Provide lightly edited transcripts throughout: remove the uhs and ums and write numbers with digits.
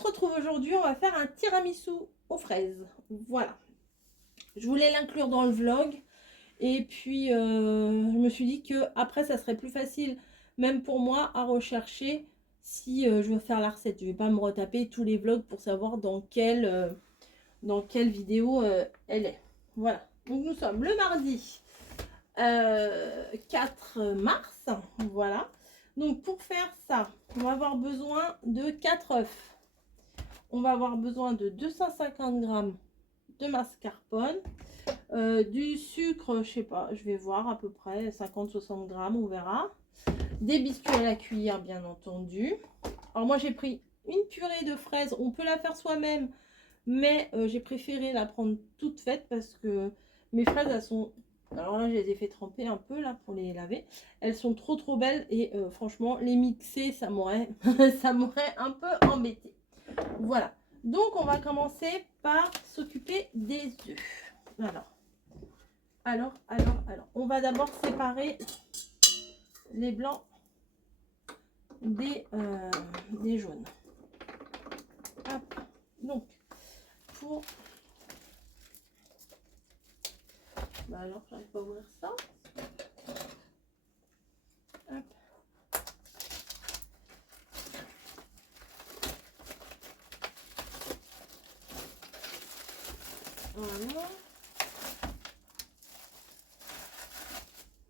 se retrouve aujourd'hui, on va faire un tiramisu aux fraises. Voilà. Je voulais l'inclure dans le vlog. Et puis, je me suis dit que après ça serait plus facile, même pour moi, à rechercher si je veux faire la recette. Je ne vais pas me retaper tous les vlogs pour savoir dans quelle vidéo elle est. Voilà. Donc, nous sommes le mardi 4 mars. Voilà. Donc, pour faire ça, on va avoir besoin de 4 œufs. On va avoir besoin de 250 g de mascarpone. Du sucre, je sais pas, je vais voir à peu près 50-60 grammes, on verra. Des biscuits à la cuillère, bien entendu. Alors moi j'ai pris une purée de fraises, on peut la faire soi-même, mais j'ai préféré la prendre toute faite parce que mes fraises elles sont, alors là je les ai fait tremper un peu là pour les laver, elles sont trop belles et franchement les mixer ça m'aurait ça m'aurait un peu embêté. Voilà, donc on va commencer par s'occuper des œufs. Alors, on va d'abord séparer les blancs des jaunes. Hop. Donc, pour... Bah alors, j'arrive pas à ouvrir ça. Hop. Voilà.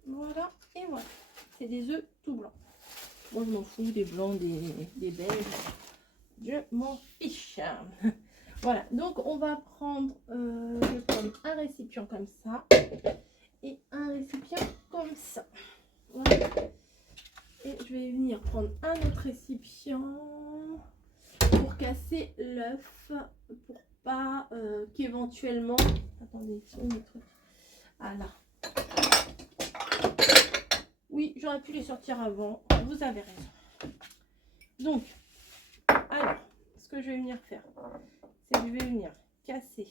Voilà, et voilà. C'est des œufs tout blancs. Moi, je m'en fous des blancs, des belges. Je m'en fiche. Voilà, donc on va prendre, je vais prendre un récipient comme ça et un récipient comme ça. Voilà. Et je vais venir prendre un autre récipient pour casser l'œuf, pour pas qu'éventuellement... Attendez, sont mes trucs. Ah là. Oui, j'aurais pu les sortir avant. Vous avez raison. Donc, alors, ce que je vais venir faire, c'est que je vais venir casser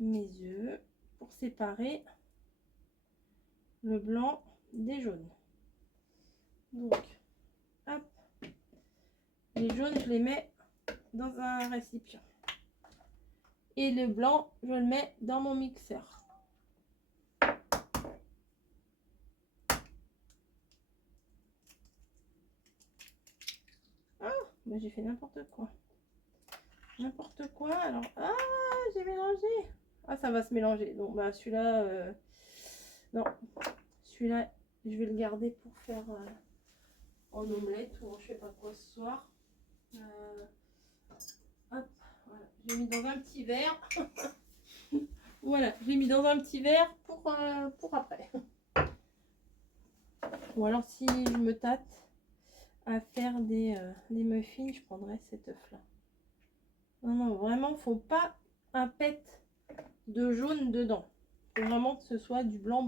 mes œufs pour séparer le blanc des jaunes. Donc, hop, les jaunes, je les mets dans un récipient. Et le blanc, je le mets dans mon mixeur. Ben, j'ai fait n'importe quoi. N'importe quoi. Alors, ah, j'ai mélangé. Ah, ça va se mélanger. Donc, bah, celui-là, non. Celui-là, je vais le garder pour faire en omelette ou je sais pas quoi ce soir. Hop, voilà. J'ai mis dans un petit verre. Voilà, j'ai mis dans un petit verre pour après. Ou alors, si je me tâte à faire des muffins, je prendrai cet œuf là. Non, vraiment, faut pas un pet de jaune dedans. Faut vraiment que ce soit du blanc.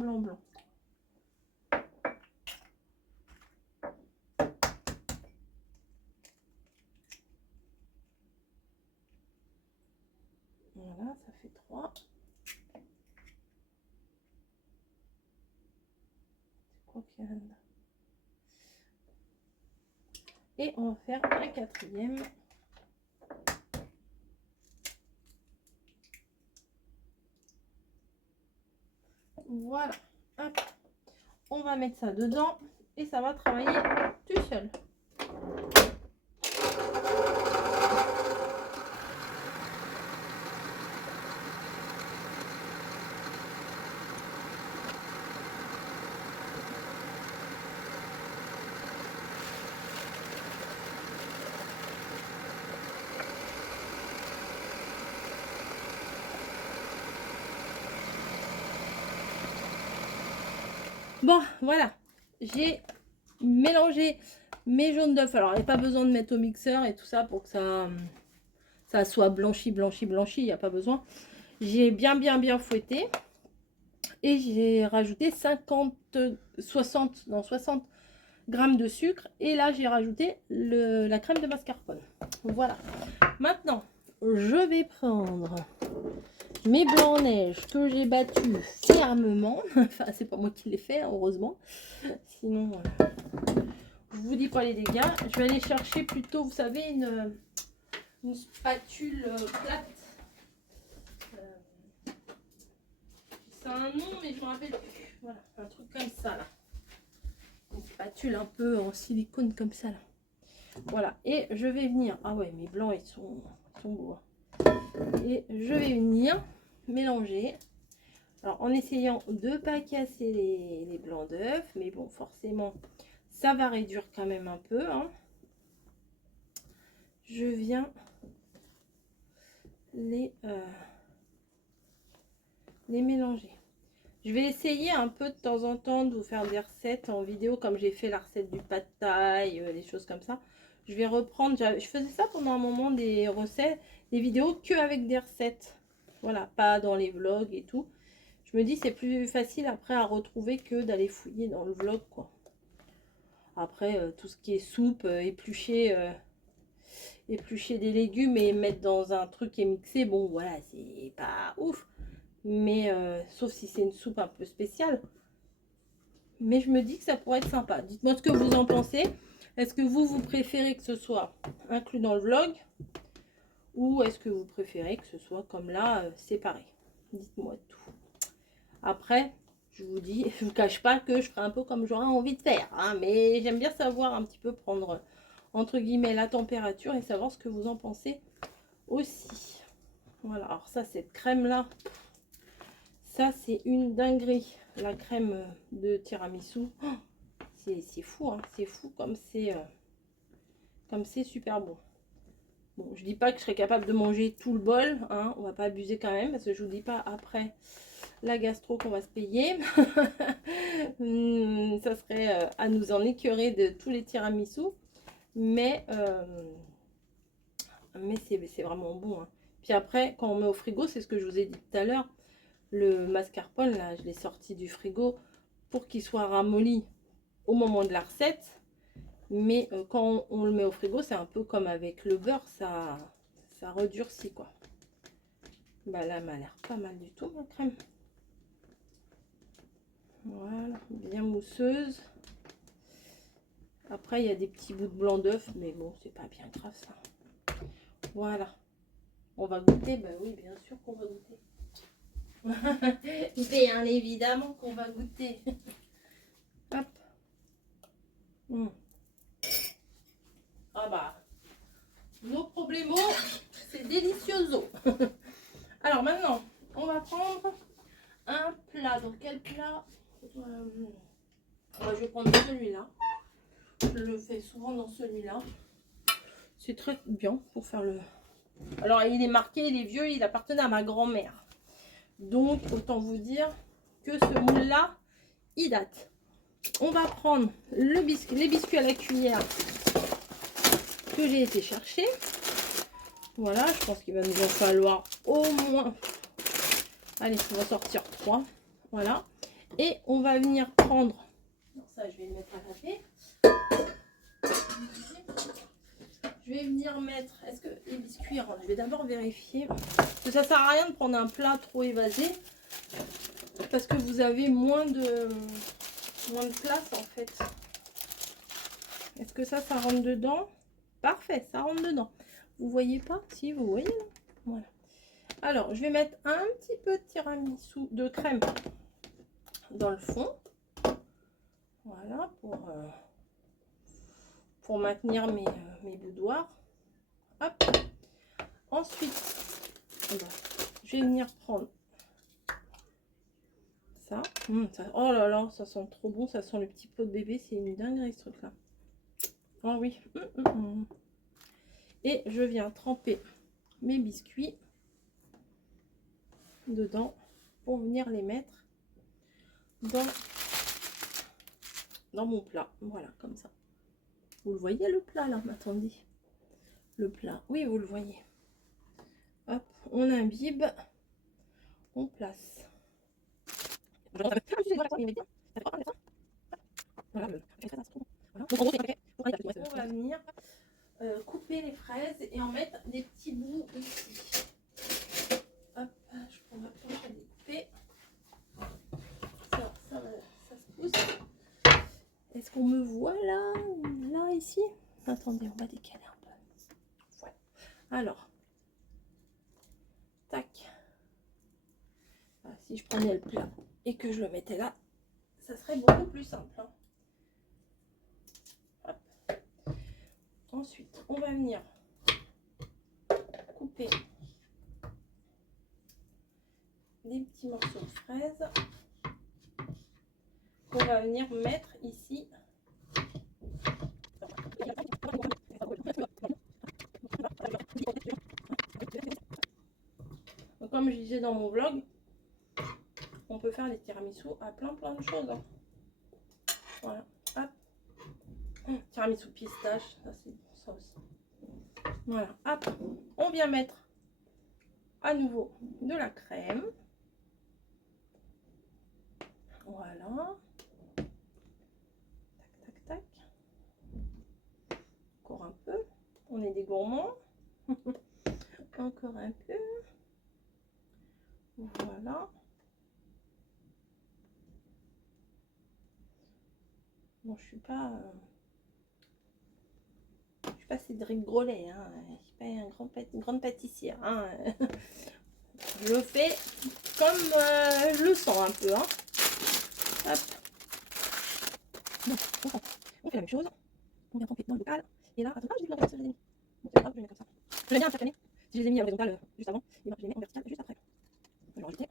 Voilà, ça fait 3. C'est quoi qu'il y a là-dedans? Et on va faire un 4e. Voilà. Hop. On va mettre ça dedans et ça va travailler tout seul. Bon, voilà, j'ai mélangé mes jaunes d'œufs. Alors, il n'y a pas besoin de mettre au mixeur et tout ça pour que ça soit blanchi. Il n'y a pas besoin. J'ai bien fouetté. Et j'ai rajouté 60 grammes de sucre. Et là, j'ai rajouté la crème de mascarpone. Voilà. Maintenant, je vais prendre mes blancs en neige que j'ai battus fermement. Enfin, c'est pas moi qui les fais, heureusement. Sinon, je vous dis pas les dégâts. Je vais aller chercher plutôt, vous savez, une spatule plate. C'est un nom, mais je me rappelle plus. Voilà, un truc comme ça là. Une spatule un peu en silicone comme ça là. Voilà, et je vais venir. Ah ouais, mes blancs ils sont beaux. Hein. Et je vais venir mélanger. Alors en essayant de ne pas casser les blancs d'œufs, mais bon, forcément, ça va réduire quand même un peu. Hein. Je viens les mélanger. Je vais essayer un peu de temps en temps de vous faire des recettes en vidéo, comme j'ai fait la recette du pad thai, des choses comme ça. Je vais reprendre, je faisais ça pendant un moment, des recettes, des vidéos que avec des recettes. Voilà, pas dans les vlogs et tout. Je me dis c'est plus facile après à retrouver que d'aller fouiller dans le vlog, quoi. Après, tout ce qui est soupe, éplucher des légumes et mettre dans un truc et mixer, bon voilà, c'est pas ouf. Mais sauf si c'est une soupe un peu spéciale. Mais je me dis que ça pourrait être sympa. Dites-moi ce que vous en pensez. Est-ce que vous préférez que ce soit inclus dans le vlog? Ou est-ce que vous préférez que ce soit comme là, séparé? Dites-moi tout. Après, je vous dis, je vous cache pas que je ferai un peu comme j'aurais envie de faire. Hein, mais j'aime bien savoir un petit peu prendre, entre guillemets, la température et savoir ce que vous en pensez aussi. Voilà, alors ça, cette crème-là, ça, c'est une dinguerie. La crème de tiramisu. Oh, c'est fou, hein, c'est fou comme c'est super bon. Bon, je dis pas que je serais capable de manger tout le bol, hein, on va pas abuser quand même, parce que je vous dis pas après la gastro qu'on va se payer. Ça serait à nous en écœurer de tous les tiramisu. Mais c'est vraiment bon. Hein. Puis après, quand on met au frigo, c'est ce que je vous ai dit tout à l'heure, le mascarpone, là, je l'ai sorti du frigo pour qu'il soit ramolli au moment de la recette. Mais quand on le met au frigo, c'est un peu comme avec le beurre, ça redurcit, quoi. Bah là, elle m'a l'air pas mal du tout, ma crème. Voilà, bien mousseuse. Après, il y a des petits bouts de blanc d'œuf, mais bon, c'est pas bien grave, ça. Voilà. On va goûter, bah oui, bien sûr qu'on va goûter. Bien évidemment qu'on va goûter. Hop. Ah bah, no problemo, c'est delicioso. Alors maintenant, on va prendre un plat. Donc quel plat je vais prendre celui-là. Je le fais souvent dans celui-là. C'est très bien pour faire le... Alors il est marqué, il est vieux, il appartenait à ma grand-mère. Donc autant vous dire que ce moule-là, il date. On va prendre les biscuits à la cuillère que j'ai été chercher. Voilà, je pense qu'il va nous en falloir au moins... Allez, on va sortir 3. Voilà. Et on va venir prendre... Alors ça, je vais le mettre à laver. Je vais venir mettre... Est-ce que les biscuits rentrent? Je vais d'abord vérifier. Parce que ça sert à rien de prendre un plat trop évasé. Parce que vous avez moins de place, en fait. Est-ce que ça rentre dedans? Parfait, ça rentre dedans. Vous voyez pas? Si, vous voyez. Voilà. Alors, je vais mettre un petit peu de tiramisu, de crème dans le fond. Voilà, pour maintenir mes boudoirs. Hop. Ensuite, je vais venir prendre ça. Oh là là, ça sent trop bon. Ça sent le petit pot de bébé. C'est une dinguerie, ce truc-là. Oh oui. Et je viens tremper mes biscuits dedans pour venir les mettre dans mon plat. Voilà, comme ça. Vous le voyez le plat là? Attendez. Le plat. Oui, vous le voyez. Hop, on imbibe. On place. On va venir couper les fraises et en mettre des petits bouts ici. Hop, je prends ma planche à découper. Ça se pousse. Est-ce qu'on me voit là? là, ici. Attendez, on va décaler un peu. Voilà. Alors, tac. Voilà, si je prenais le plat et que je le mettais là, ça serait beaucoup plus simple. Hein. Hop. Ensuite, on va venir couper des petits morceaux de fraises qu'on va venir mettre ici. Donc, comme je disais dans mon vlog, on peut faire des tiramisu à plein de choses. Hein. Voilà, hop. Tiramisu pistache, ça c'est bon ça aussi. Voilà, hop. On vient mettre à nouveau de la crème. Voilà. Tac, tac, tac. Encore un peu. On est des gourmands. Encore un peu. Voilà. Bon, je suis pas Cédric Grolet, hein. Je suis pas une grande pâtissière. Hein. Je le fais comme je le sens un peu. Hein. Hop. Donc, on fait la même chose. On vient tremper dans le bocal. Et là, attends, j'ai vu la ça, je les ai mis. Bon, c'est pas grave, je les mets comme ça. Je les mets à chaque année. Si je les ai mis à l'horizontale juste avant, et ben, je les mets en vertical juste après. Je vais le rajouter.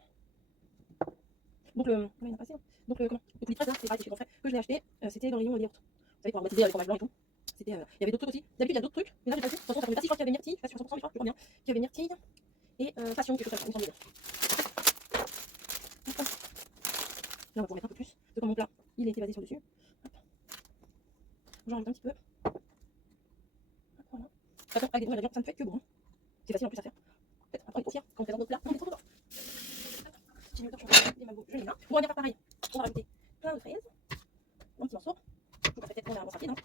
Donc, comment il a passé hein. Donc, comment le coulis de fraise, là, c'est pareil, c'est chez Confray, que je l'ai acheté. C'était dans le rayon des yaourts. Vous savez, pour aromatiser avec fromage blanc et tout. C'était, il y avait d'autres trucs aussi. D'habitude, il y a d'autres trucs. Mais là, j'ai pas vu. De toute façon, ça tombait pas si. Je crois qu'il y avait myrtille. Je suis pas sûre 100%, mais je crois bien. Qu'il y avait myrtille et passion, quelque chose comme ça, il me semble bien. Là, on va pouvoir mettre un peu plus. Parce que comme mon plat, il a été basé sur le dessus. J'en rajoute un petit peu. Hop, voilà. Attention, avec des bons ingrédients, ça ne fait que bon. C'est facile en plus à faire. Peut-être après, grossière, quand on présente notre plat, on est trop content. J'ai mis le torchon, des magots, je les mets là. On va bien faire pareil. On va rajouter plein de fraises, en petits morceaux. Je vous passerai peut-être qu'on a avancé rapide. Hein.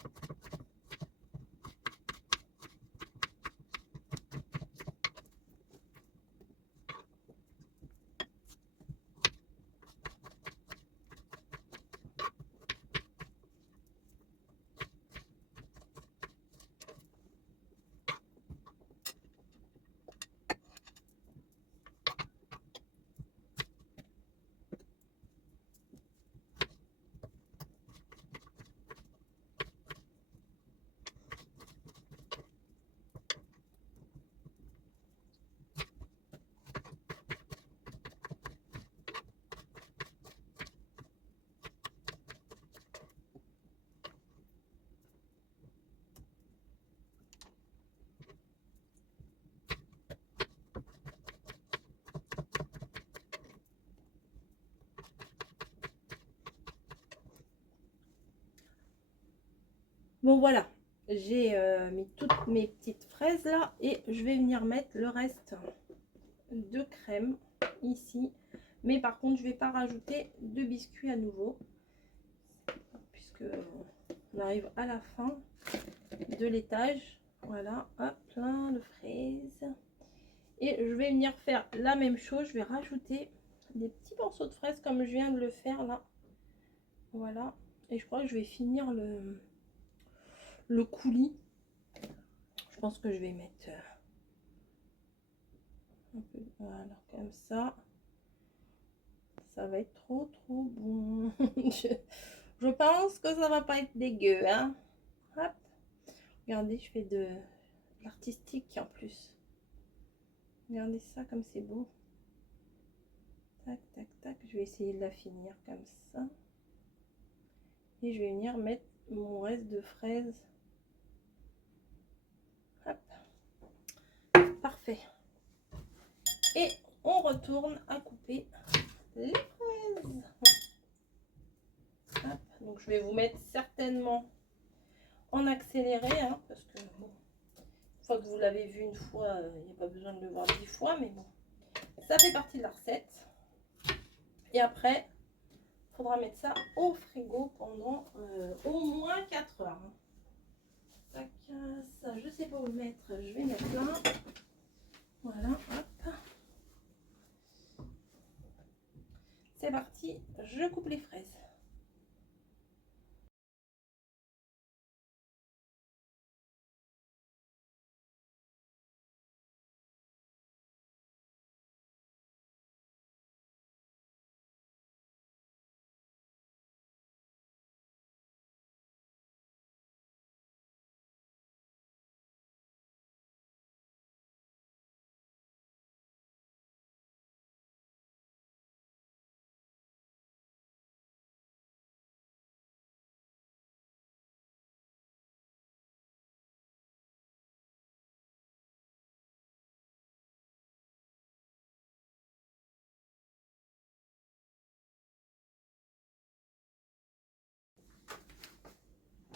Bon voilà, j'ai mis toutes mes petites fraises là et je vais venir mettre le reste de crème ici. Mais par contre, je vais pas rajouter de biscuits à nouveau puisque on arrive à la fin de l'étage. Voilà, hop, plein de fraises. Et je vais venir faire la même chose. Je vais rajouter des petits morceaux de fraises comme je viens de le faire là. Voilà. Et je crois que je vais finir le coulis. Je pense que je vais mettre un peu, voilà, comme ça. Ça va être trop bon. je pense que ça va pas être dégueu. Hein. Hop. Regardez, je fais de l'artistique en plus. Regardez ça comme c'est beau. Tac, tac, tac. Je vais essayer de la finir comme ça. Et je vais venir mettre mon reste de fraises. Hop. Parfait. Et on retourne à couper les fraises. Hop. Donc je vais vous mettre certainement en accéléré, hein, parce que bon, une fois que vous l'avez vu une fois, il n'y a pas besoin de le voir 10 fois, mais bon, ça fait partie de la recette. Et après, il faudra mettre ça au frigo pendant au moins 4 heures. Tac, ça, je sais pas où le mettre, je vais mettre là. Voilà, hop. C'est parti, je coupe les fraises.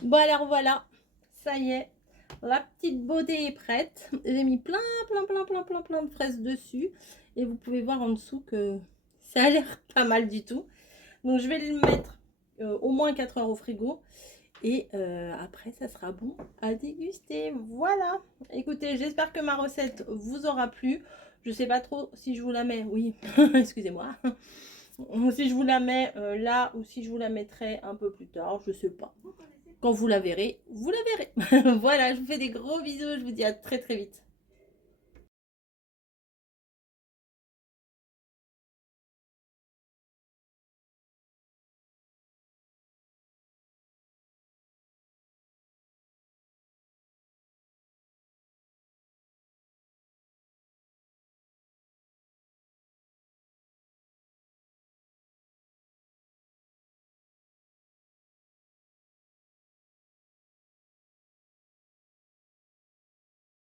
Bon alors voilà, ça y est, la petite beauté est prête. J'ai mis plein de fraises dessus. Et vous pouvez voir en dessous que ça a l'air pas mal du tout. Donc je vais le mettre au moins 4 heures au frigo. Et après, ça sera bon à déguster. Voilà. Écoutez, j'espère que ma recette vous aura plu. Je sais pas trop si je vous la mets. Oui, excusez-moi. Si je vous la mets là ou si je vous la mettrai un peu plus tard. Je sais pas. Quand vous la verrez, vous la verrez. Voilà, je vous fais des gros bisous. Je vous dis à très vite.